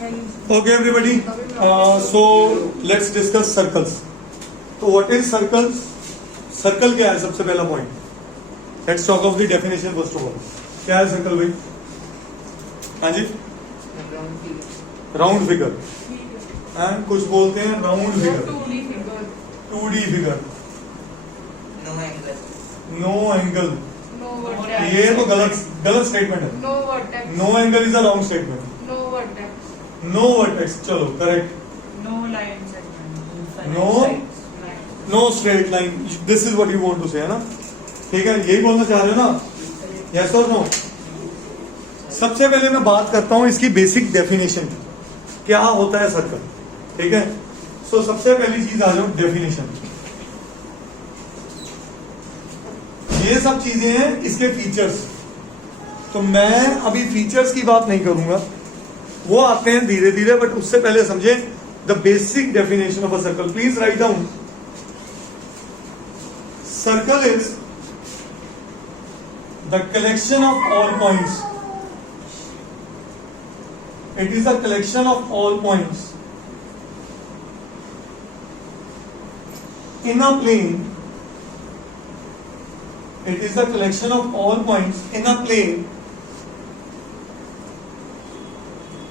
Okay, everybody. So let's discuss circles. तो what is circles? Circle क्या है सबसे पहला point. Let's talk of the definition first of all. क्या है सर्कल भाई? हाँ जी, राउंड फिगर. एंड कुछ बोलते हैं round figure, 2D figure, no angle. ये तो गलत स्टेटमेंट है. No angle is a wrong statement. No vertex. चलो correct. No straight line. This is what you want to say, है ना? ठीक है, यही बोलना चाह रहे हो ना? यस और नो? सबसे पहले मैं बात करता हूं इसकी बेसिक डेफिनेशन, क्या होता है सर्कल. ठीक है, सो सबसे पहली चीज आ जाओ डेफिनेशन. ये सब चीजें हैं इसके फीचर्स. तो मैं अभी फीचर्स की बात नहीं करूंगा, वो आते हैं धीरे धीरे, बट उससे पहले समझे the basic definition of a circle. Please write down. Circle is the collection of all points. It is a collection of all points in a plane. It is a collection of all points in a plane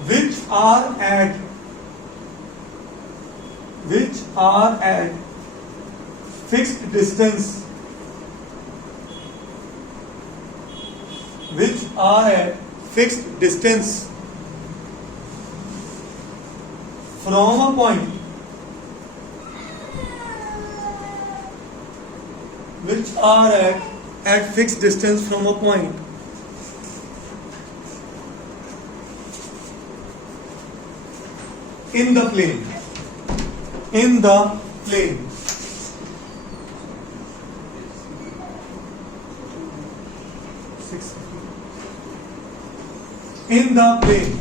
which are at fixed distance, which are at fixed distance from a point, which are at fixed distance from a point in the plane. In the plane. In the plane.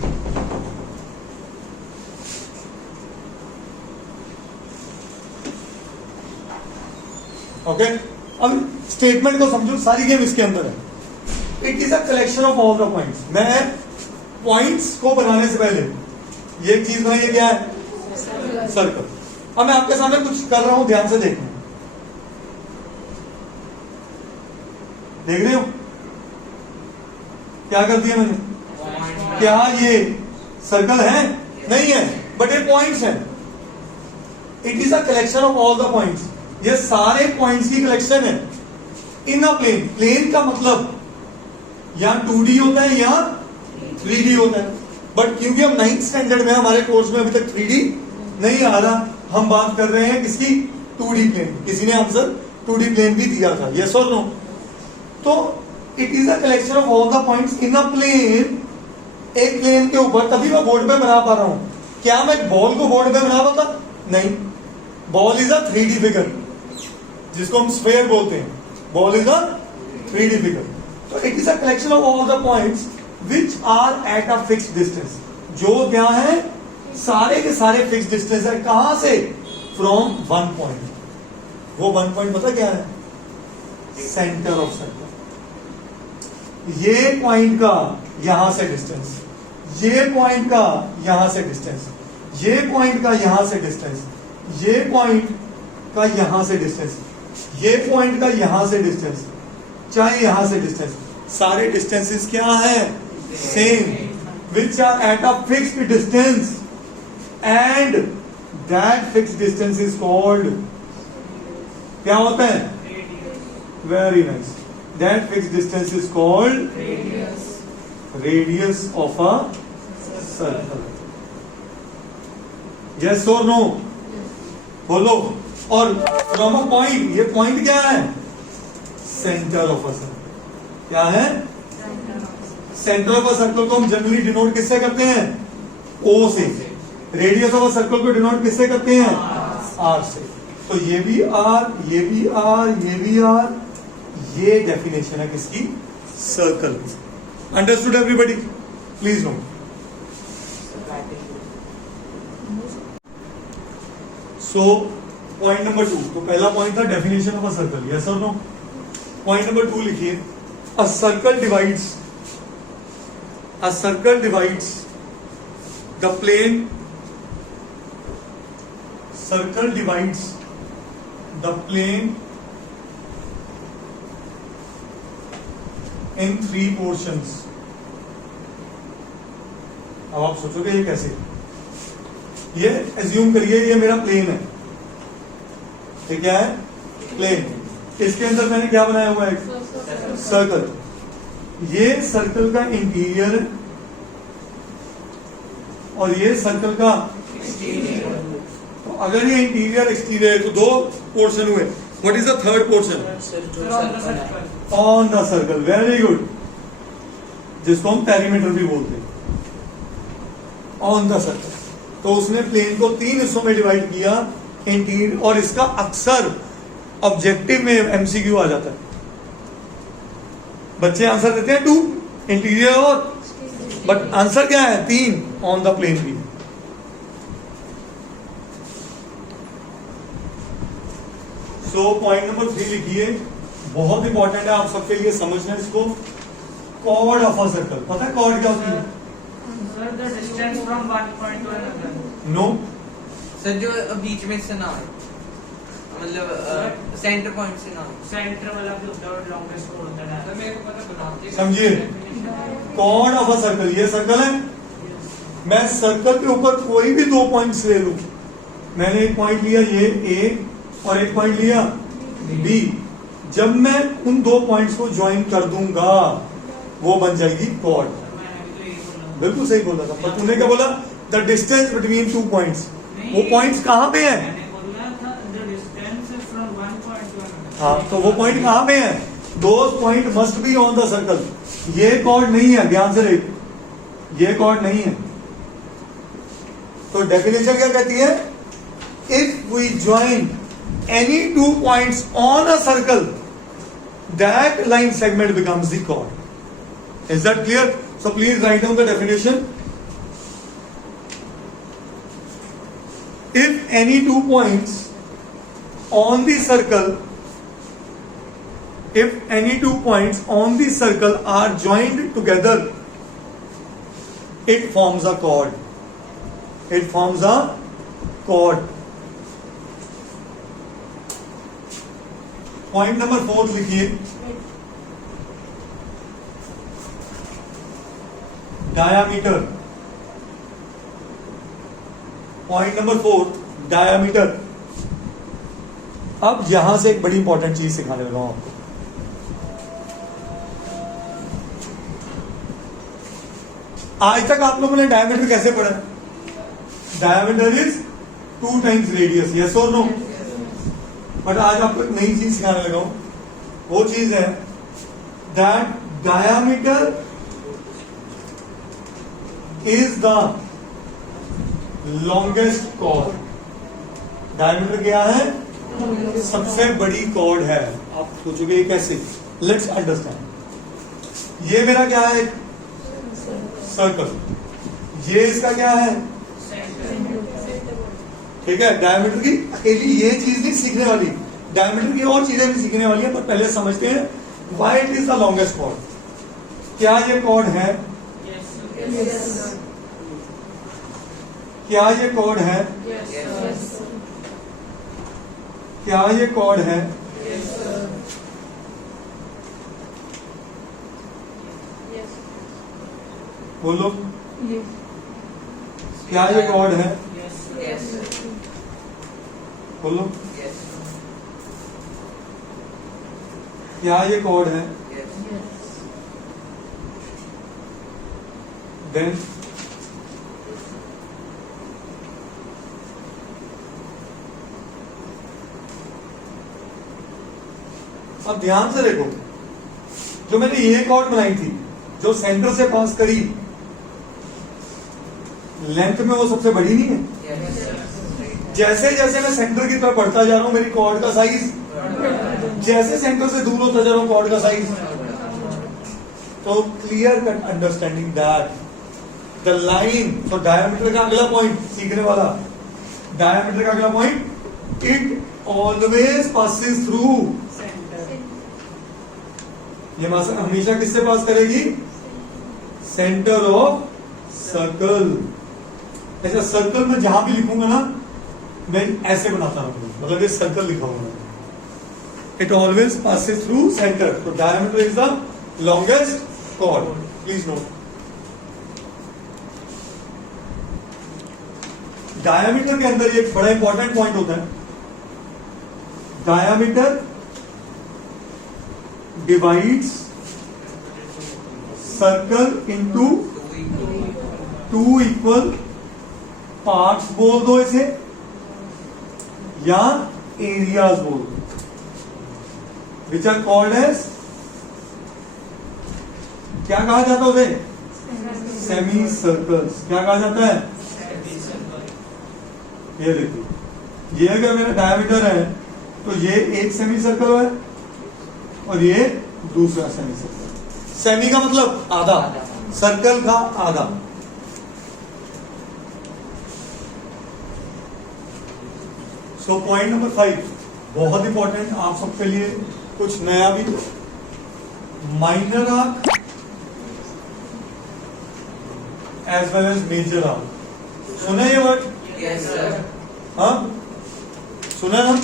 Okay? अब statement को समझो, सारी game इसके अंदर है. It is a collection of all the points. मैं points को बनाने से पहले ये एक चीज बनाई है, क्या है? सर्कल. अब मैं आपके सामने कुछ कर रहा हूं, ध्यान से देखना. देख रहे हो क्या कर दिया मैंने? क्या ये सर्कल है? नहीं है, बट ये पॉइंट्स हैं. It is a collection of all the points. ये सारे पॉइंट्स की कलेक्शन है इन अ प्लेन. प्लेन का मतलब या 2D होता है या 3D होता है. बट क्योंकि हम 9th स्टैंडर्ड में, हमारे कोर्स में अभी तक 3D नहीं आ रहा, हम बात कर रहे हैं किसकी? 2D plane. किसी ने आंसर 2D प्लेन भी दिया था, यस और नो? तो it is a collection of all the points in a plane. एक प्लेन के ऊपर. तभी मैं बोर्ड पे बना पा रहा हूं. क्या मैं बॉल को बोर्ड पे बना पाता? नहीं. Ball is a 3D figure, जिसको हम स्फीयर बोलते हैं. Ball is a 3D figure. तो it is a collection of all the points which are at a fixed distance. जो क्या है? सारे के सारे फिक्स्ड डिस्टेंस है. कहां से? From one point. वो वन पॉइंट पता क्या है? Centre of circle. ये पॉइंट का यहां से डिस्टेंस, ये पॉइंट का यहां से डिस्टेंस, ये पॉइंट का यहां से डिस्टेंस, ये पॉइंट का यहां से डिस्टेंस, ये पॉइंट का यहां से डिस्टेंस, चाहे यहां से डिस्टेंस, सारे डिस्टेंसेस क्या है? Same. Which are at a fixed distance and that fixed distance is called, क्या होता है? Very nice. That fixed distance is called radius of a circle. Yes और नो? बोलो. और फ्रॉम अ पॉइंट, ये पॉइंट क्या है? Centre of a circle. क्या है? सेंटर ऑफ अ सर्कल को हम जनरली डिनोट किससे करते हैं? O से. रेडियस ऑफ अ सर्कल को डिनोट किससे करते हैं? R से. तो ये भी R, ये भी R, ये भी R. ये डेफिनेशन है किसकी? Circle. Understood everybody? Please no. So point number 2. तो पहला पॉइंट था definition of a circle. Yes और नो? पॉइंट नंबर 2 लिखिए. A circle divides the plane circle divides the plane in 3 portions. अब आप सोचोगे ये कैसे? ये एज्यूम करिए ये मेरा प्लेन है, ये क्या है? प्लेन। इसके अंदर मैंने क्या बनाया हुआ है? सर्कल। ये सर्कल का इंटीरियर है और ये सर्कल का एक्सटीरियर। तो अगर ये इंटीरियर एक्सटीरियर है तो 2 पोर्शन हुए। What is the third portion? On the circle. Very good, जिसको हम पेरीमीटर भी बोलते हैं। On the circle. तो उसने प्लेन को 3 हिस्सों में डिवाइड किया, इंटीरियर, और इसका अक्सर ऑब्जेक्टिव में एमसीक्यू आ जाता है। बच्चे आंसर देते हैं 2 इंटीरियर और, बट आंसर क्या है? 3 ऑन द प्लेन भी। सो पॉइंट नंबर 3 लिखिए, बहुत इंपॉर्टेंट है आप सबके लिए समझना इसको। Chord of a circle. पता है कॉर्ड क्या होती है? Sir, the distance from one point to another. No. Sir जो बीच में से ना है, मतलब सेंटर पॉइंट से ना हो। Center वाला भी होता है और longest chord होता है। सर मेरे को पता बनाते समझिए, कॉर्ड ऑफ अ सर्कल, ये सर्कल है। मैं सर्कल के ऊपर कोई भी 2 पॉइंट्स ले लूं। मैंने एक पॉइंट लिया ये A और एक पॉइंट लिया B। जब मैं उन 2 पॉइंट्स को ज्वाइन कर दूंगा वो बन जाएगी कॉर्ड। बिल्कुल सही बोला था, पर तूने क्या बोला? The distance between 2 points. वो पॉइंट्स कहां पे हैं? मैंने बोला था the distance from one point to another. हाँ, तो वो पॉइंट कहां पे हैं? Those point must be on the circle. ये कॉर्ड नहीं है, ध्यान से देख, ये कॉर्ड नहीं है। तो डेफिनेशन क्या कहती है? If we join any 2 points on a circle, that line segment becomes the chord. Is that clear? So please write down the definition. If any 2 points on the circle, if any 2 points on the circle are joined together, it forms a chord. It forms a chord. Point number 4 लिखिए, diameter. Point number 4 diameter. अब यहां से एक बड़ी important चीज सिखाने लगा हूं आपको। आज तक आप लोगों ने डायामीटर कैसे पढ़ा? Diameter is 2 times radius, yes और नो? बट आज आपको एक नई चीज सिखाने लगा हूं। वो चीज है that diameter is the longest chord. Diameter क्या है? सबसे बड़ी कॉर्ड है। आप सोचोगे ये कैसे? Let's understand. ये मेरा क्या है? सर्कल। ये इसका क्या है? ठीक है, डायमीटर की अकेली ये चीज नहीं सीखने वाली, डायमीटर की और चीजें भी सीखने वाली है, पर पहले समझते हैं why it is the longest cord. क्या ये कॉर्ड है? क्या ये कॉर्ड है? क्या ये कॉर्ड है? बोलो, क्या ये कॉर्ड है? बोलो, क्या ये कॉर्ड है? देन अब ध्यान से देखो, जो मैंने ये कॉर्ड बनाई थी, जो सेंटर से पास करी, लेंथ में वो सबसे बड़ी नहीं है? जैसे जैसे मैं सेंटर की तरफ बढ़ता जा रहा हूं, मेरी कॉर्ड का साइज, जैसे सेंटर से दूर होता जा रहा हूं, कॉर्ड का साइज। तो clear cut understanding that the line, तो डायमीटर का अगला पॉइंट सीखने वाला, डायमीटर का अगला point, it always passes through, ये हमेशा किससे पास करेगी? Centre of circle. ऐसा सर्कल में जहां भी लिखूंगा ना मैं ऐसे बनाता रहूंगा, मतलब ये सर्कल लिखा हुआ है। It always passes through centre, तो diameter is the longest chord, please note. Diameter के अंदर एक बड़ा इंपॉर्टेंट पॉइंट होता है, diameter divides circle into two equal parts बोल दो इसे, या एरियाज बोल दो, विच आर कॉल्ड एज, क्या कहा जाता है उसे? Semi circles. क्या कहा जाता है? ये देखो, ये अगर मेरा डायमीटर है तो ये एक सेमी सर्कल है और ये दूसरा सेमी सर्कल। सेमी का मतलब आधा, सर्कल का आधा। सो पॉइंट नंबर 5 बहुत इंपॉर्टेंट आप सबके लिए, कुछ नया भी। Minor arc as well as major arc, सुना ये वर्ड? Yes sir. हाँ सुना ना?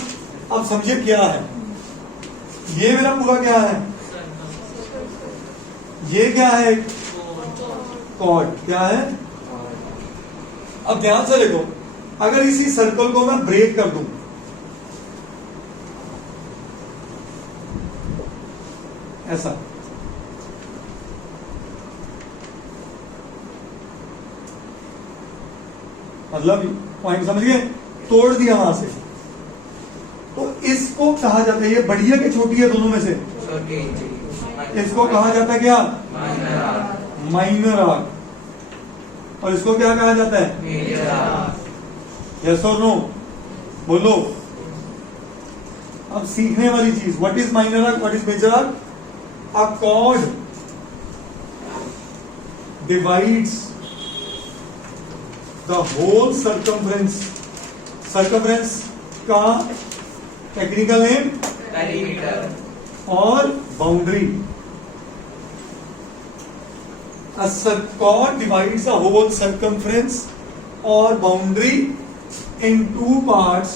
अब समझिए क्या है ये, मेरा पूरा क्या है, ये क्या है, कॉर्ड। क्या है? अब ध्यान से देखो, अगर इसी सर्कल को मैं ब्रेक कर दूं, ऐसा, मतलब पॉइंट समझ गए, तोड़ दिया वहां से, तो इसको कहा जाता है, ये बड़ी है कि छोटी है दोनों में से? इसको कहा जाता है क्या? Minor arc. और इसको क्या कहा जाता है? Major arc. यस और नो बोलो। अब सीखने वाली चीज, what is minor arc, what is major arc? A chord divides the whole circumference, circumference का टेक्निकल नेम पेरीमीटर और boundary. A chord divides the whole circumference or boundary in two parts,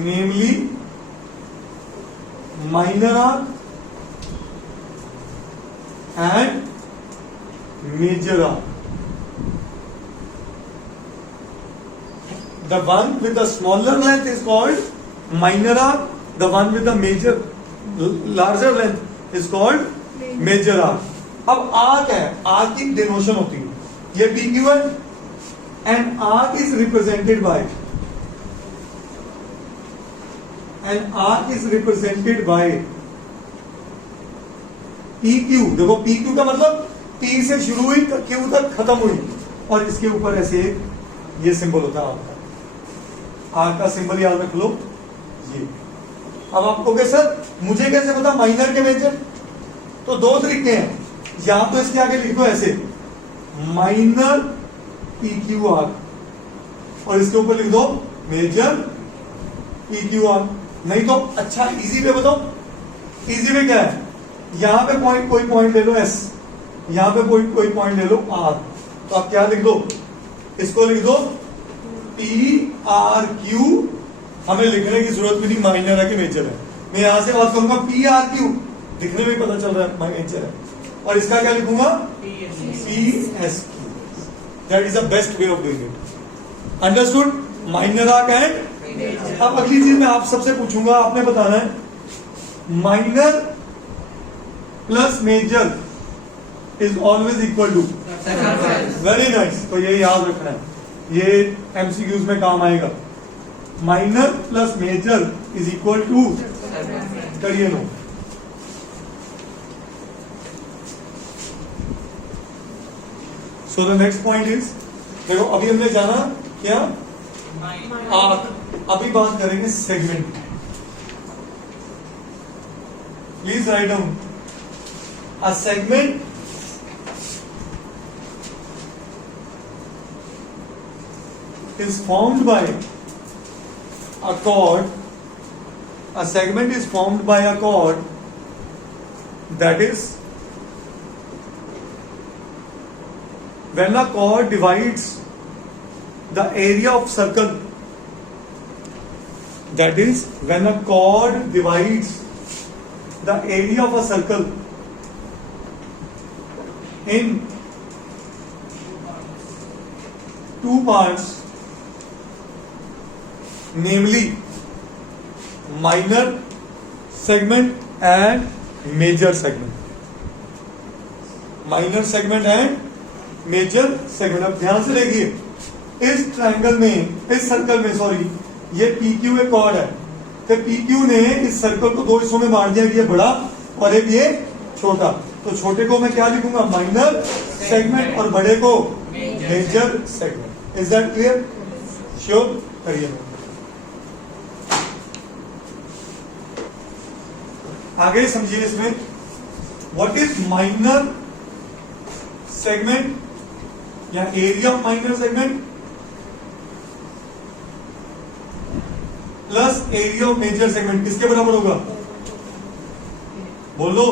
namely minor arc and major arc. The one with the smaller length is called minor arc. The one with the larger length is called major arc. अब arc है, arc की denotation होती है, ये PQ है and arc is represented by, and arc is represented by PQ। देखो PQ का मतलब P से शुरू हुई Q तक खत्म हुई, और इसके ऊपर ऐसे ये सिंबल होता है आर्क का। आर्क का सिंबल याद रख लो ये। अब आपको कैसे, मुझे कैसे पता माइनर के मेजर? तो दो तरीके हैं, या तो इसके आगे लिख दो ऐसे माइनर PQ आर्क, और इसके ऊपर लिख दो मेजर PQ आर्क। नहीं तो अच्छा इजी वे बताओ, इजी वे क्या है, यहां पे पॉइंट, कोई पॉइंट ले लो S, यहां पे कोई पॉइंट ले लो R, तो आप क्या लिख दो, इसको लिख दो PRQ। हमें लिखने की जरूरत भी नहीं, माइनर है कि मेजर है। मैं यहां से बात करूंगा PRQ, दिखने में पता चल रहा है मेजर है, और इसका क्या लिखूंगा? PSQ। That is the best way of doing it. Understood? Minor arc and. अब अगली चीज मैं आप सबसे पूछूंगा, आपने बताना है minor plus major is always equal to. Very nice, तो ये याद रखना है, ये MCQs में काम आएगा। Minor plus major is equal to, करिए नो। So the next point is, देखो अभी हमने जाना क्या, आर्क। अभी बात करेंगे segment. Please write down, a segment is formed by a chord. A segment is formed by a chord that is when a chord divides the area of circle, that is when a chord divides the area of a circle in two parts, namely minor segment and major segment. Minor segment and major segment. अब ध्यान से देखिए, इस triangle में, इस circle में sorry, ये PQ एक कॉर्ड है, तो PQ ने इस सर्कल को दो हिस्सों में बांट दिया कि ये बड़ा और एक ये छोटा. तो छोटे को मैं क्या लिखूंगा, माइनर सेगमेंट, और बड़े को major segment. Is that clear? Sure करिए. आगे समझिए इसमें, व्हाट इज माइनर सेगमेंट या area of minor segment plus area of major segment किसके बराबर होगा? बोलो.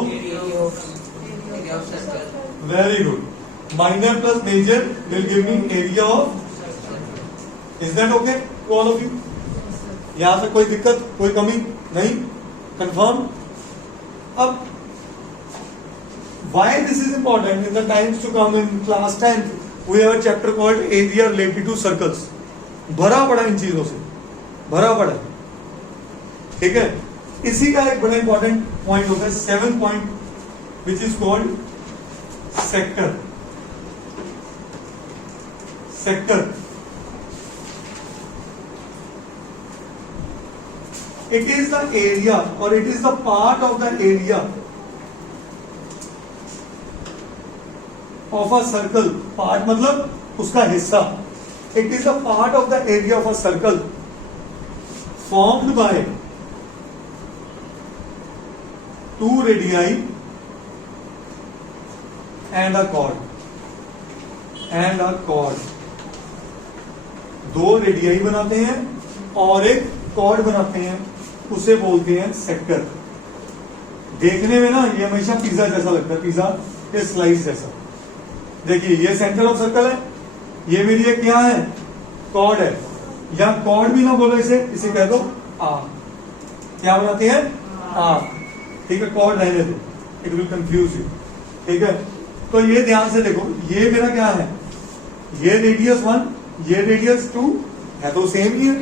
Very good. Minor plus major will give me area of. Is that okay to all of you? यहां से कोई दिक्कत, कोई कमी नहीं? कंफर्म? अब why this is important? In the times to come in class 10 we have a chapter called area related to circles. भरा पड़ा इन चीजों से, भरा पड़ा. ठीक है, इसी का एक बड़ा इंपॉर्टेंट पॉइंट होता है 7 point, which is called sector. Sector it is the area or it is the part of the area of a circle. part मतलब उसका हिस्सा. it is a part of the area of a circle formed by two radii and a chord. and a chord. दो radii बनाते हैं और एक cord बनाते हैं, उसे बोलते हैं सेक्टर. देखने में ना ये हमेशा पिज्जा जैसा लगता है, पिज्जा के स्लाइस जैसा. देखिए ये सेंटर ऑफ सर्कल है, ये मेरी एक क्या है, कॉर्ड है. या कॉर्ड भी ना बोलो इसे, इसे कह दो आर्क. क्या बनाते हैं? आर्क. ठीक है, कॉर्ड रहने दो, इट विल कंफ्यूज यू. ठीक है, तो ये ध्यान से देखो, ये मेरा क्या है, ये रेडियस 1, ये रेडियस 2 है, तो सेम ही है.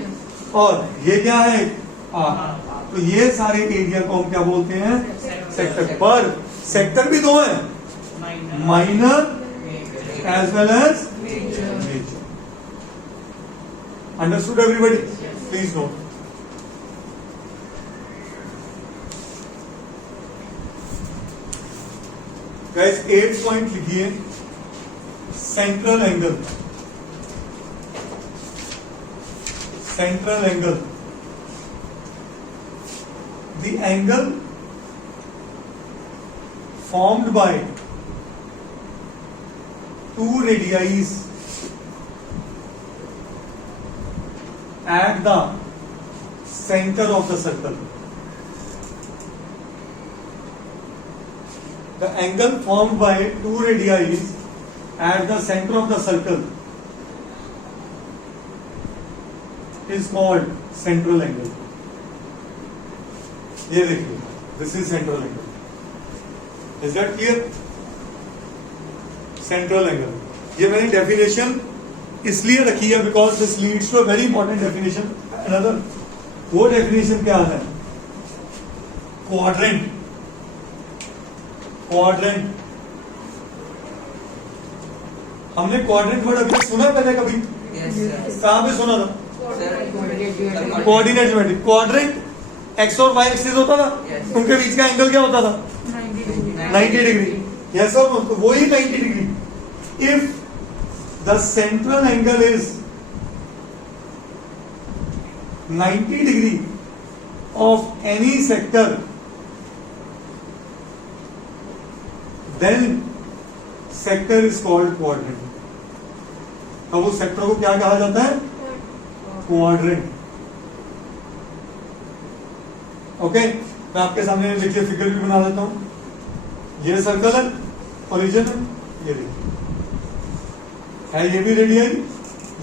और ये क्या है, आर्क. तो ये सारे एरिया को हम क्या बोलते हैं, सेक्टर. पर सेक्टर भी दो है, minor as well as major. Understood everybody? Please note. Guys, 8th point लिखिए, central angle. Central angle. The angle formed by two radii at the center of the circle. The angle formed by two radii at the center of the circle is called central angle. ये देखिए, this is central angle. Is that clear? Central angle. ये मैंने definition इसलिए रखी है because this leads to a very important definition. Another, वो definition क्या है, क्वाड्रेंट. क्वाड्रेंट, हमने क्वाड्रेंट वर्ड अभी सुना पहले कभी? कहां पे सुना था? Coordinate geometry. क्वाड्रेंट एक्स और वाई एक्सिस होता था, उनके बीच का एंगल क्या होता था? 90 डिग्री. यस और नो, तो वही 90 degree. If the central angle is 90 degree of any sector, then sector is called quadrant. अब उस सेक्टर को क्या कहा जाता है? क्वाड्रेंट. ओके, मैं आपके सामने देखिए फिगर भी बना देता हूं. ये सर्कल है, ओरिजिन है, ये देखिए है ये भी रेडियन,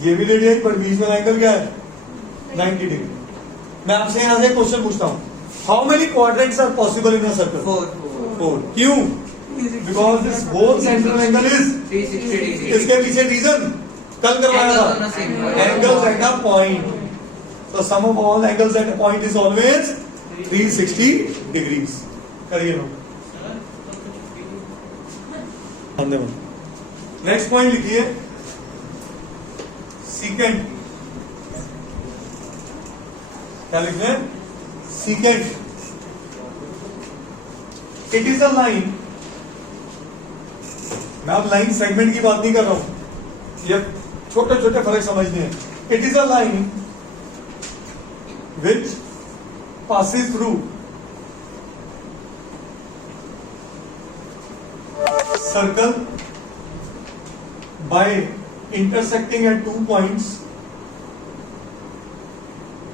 ये भी रेडियन, पर बीच में एंगल क्या है 90 डिग्री। मैं आपसे यहां से क्वेश्चन पूछता हूं, how many quadrants are possible in a circle? 4। क्यों? Because this both central angle is 360 degree. इसके पीछे रीजन कल करवाया था, angles at a point. So sum of all angles at a point is always 360 degrees. करिए no. Next point लिखिए, secant. क्या लिखना है? Secant. It is a line, मैं अब लाइन सेगमेंट की बात नहीं कर रहा हूं, ये छोटे छोटे फर्क समझने हैं। It is a line which passes through circle by intersecting at 2 points,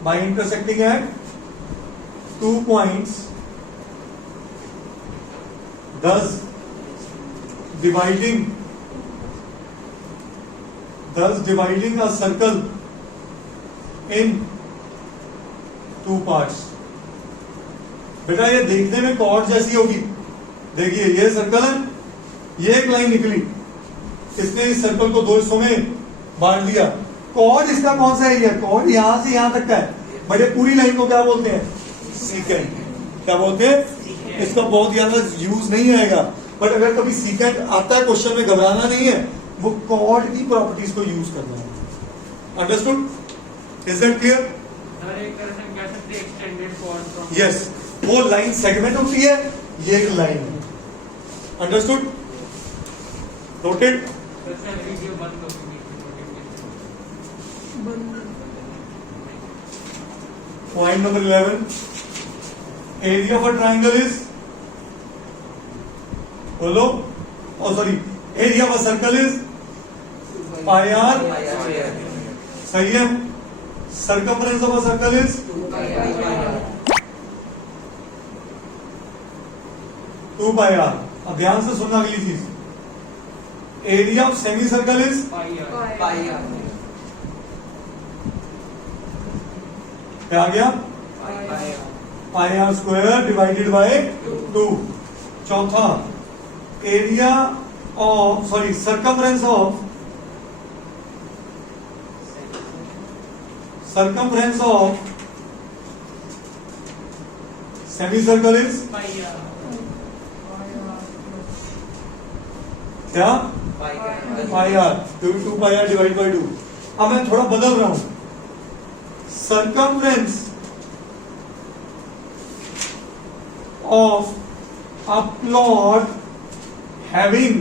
by intersecting at 2 points, thus dividing a circle in 2 parts. बेटा ये देखने में कॉर्ड जैसी होगी, देखिए ये सर्कल है, ये एक लाइन निकली, इसने इस सर्कल को 2 हिस्सों में बांट दिया। कॉर्ड इसका कौन सा एरिया? कॉर्ड यहां से यहां तक का है, बट ये पूरी लाइन को क्या बोलते हैं? सीकेंट। क्या बोलते हैं? इसका बहुत ज्यादा यूज नहीं आएगा, बट अगर कभी सीकेंट आता है क्वेश्चन में, घबराना नहीं है, वो कॉर्ड की प्रॉपर्टीज को यूज करना है। Understood? Is that clear? Yes, वो लाइन सेगमेंट होती है, ये एक लाइन है। Understood? Noted? Point number 11, area of a triangle is, बोलो, oh sorry, area of a circle is pi r. सही है। Circumference of a circle is 2 pi r. अब ध्यान से सुनना अगली चीज, area of semi circle is क्या आ गया? Pi r square divided by 2। चौथा, area of sorry circumference of semicircle is क्या? Pi r. 2 pi r divide by 2। अब मैं थोड़ा बदल रहा हूं, circumference of a plot having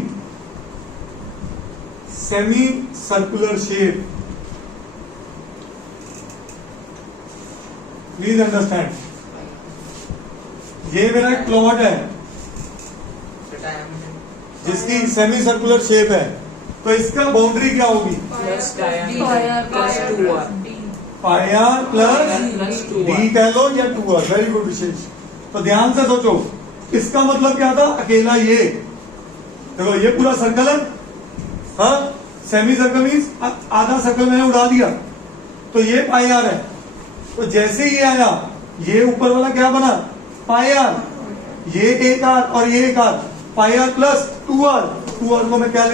semicircular shape, please understand, ये मेरा एक प्लॉट है जिसकी सेमी सर्कुलर शेप है, तो इसका बाउंड्री क्या होगी? पाई आर प्लस डी कह लो या 2r। वेरी गुड विशेष। तो ध्यान से सोचो, इसका मतलब क्या था? अकेला ये देखो, ये पूरा सर्कल है, हाँ, सेमी सर्कल मीन्स आधा सर्कल मैंने उड़ा दिया, तो ये पाई आर है। तो जैसे ये आया, ये ऊपर वाला क्या बना? पाई आर, ये एक आर और ये एक are, pi are plus 2r। 2r को मैं क्या